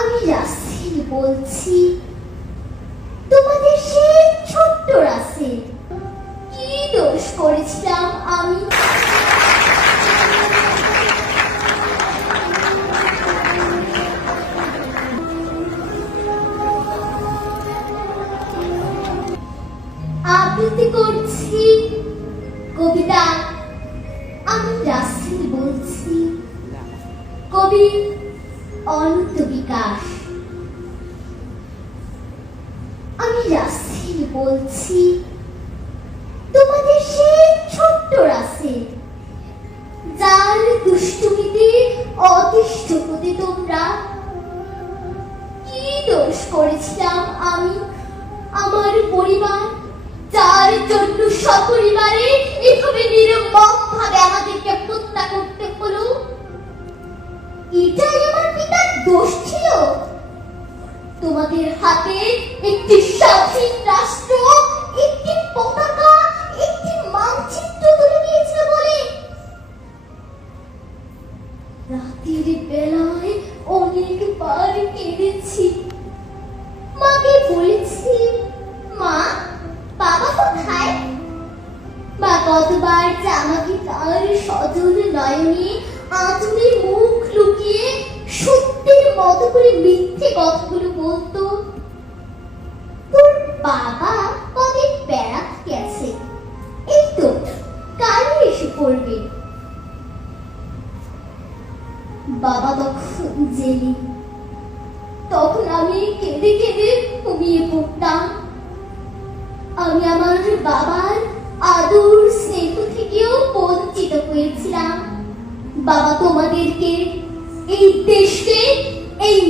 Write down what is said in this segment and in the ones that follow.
আমি রাসেল বলছি। তোমাদের সে ছোট্ট রাসেল। কি দোষ করেছিলাম আমি? আবৃত্তি করছি। কবিতা, আমি রাসেল বলছি। কবি অনন্ত বিকাশ। আমি রাসেল বলছি, তোমাদের সে ছোট্ট রাসেল, যার দুষ্টুমিতে অতিষ্ঠ হতে তোমরা কি দোষ করেছিলাম আমি? আমার পরিবার, যার জন্য সপরিবারে নয়নে মুখ লুকিয়ে সত্যের মতো করে মিথ্যে কথাগুলো বলতো। তোর বাবা কবে বেড়াতে গেছে। এই তো কালই এসে পড়বে। বাবা তখন জেলে। তখন আমি কেঁদে কেঁদে ঘুমিয়ে পড়তাম। আমি আমার বাবার আদর স্নেহ থেকেও বঞ্চিত হয়েছিলাম। বাবা তোমাদেরকে এই দেশকে এই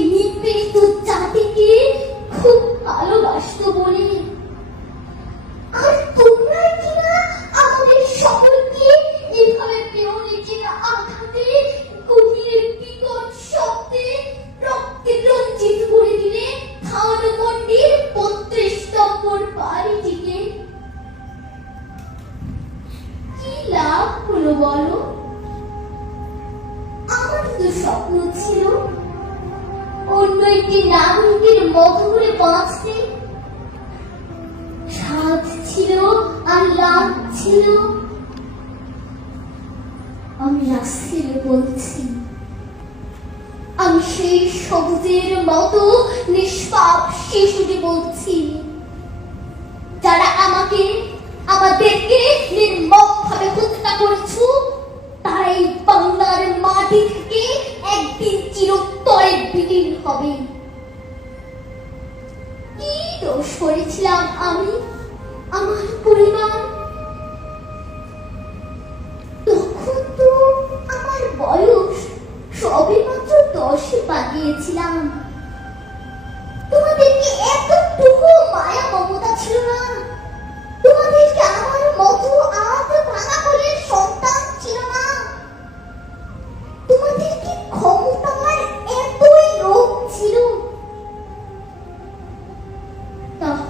ছিল। অন্য একটি নাগরিকের বাঁচতে ছিল, আর লাভ ছিল। আমি রাসেল বলছি, আমি সেই সবুজের মতো নিষ্পাপ শিশুটি বলছি যারা আমাকে আমাদেরকে নির্মমভাবে হত্যা করেছ তারা এই বাংলার মাটি থেকে একদিন চিরতরে হবে কি দোষ করেছিলাম আমি? আমার পরিবার? তখন তো আমার বয়স সবে মাত্র দশে পা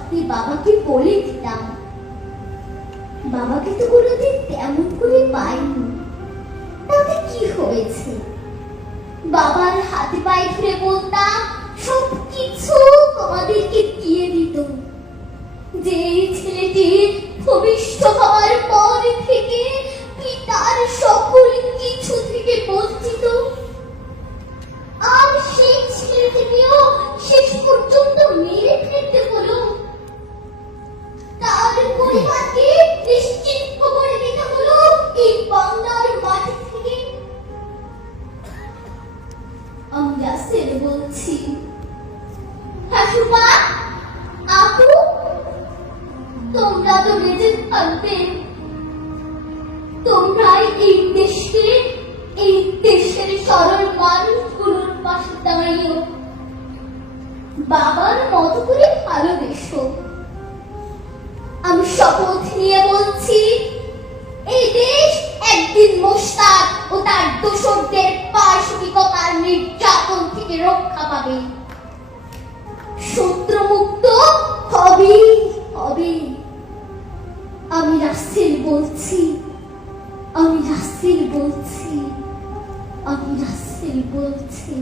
তাহলে বাবাকে বলে দিতাম বাবাকে তো কোনোদিন তেমন করে পাইনি। তাতে কি হয়েছে? বাবার হাতে পায়ে ধরে বলতাম সব কিছু তোমাদেরকে দিয়ে দিত। যে ছেলেটির ছেলেটি ভবিষ্যৎ হওয়ার বলছি। ঠাকুমা, আপু, তোমরা তো বেঁচে থাকবে। তোমরাই এই দেশকে, এই দেশের সরল মানুষগুলোর পাশে দাঁড়িয়ে বাবার মতো করে ভালোবেসো। আমি শপথ নিয়ে বলছি, এই দেশ একদিন মোস্তাক ও তার দোসরদের পাশবিকতার নির্যাতন থেকে রক্ষা পাবে। শত্রুমুক্ত হবে হবে। আমি রাসেল বলছি, আমি রাসেল বলছি, আমি রাসেল বলছি।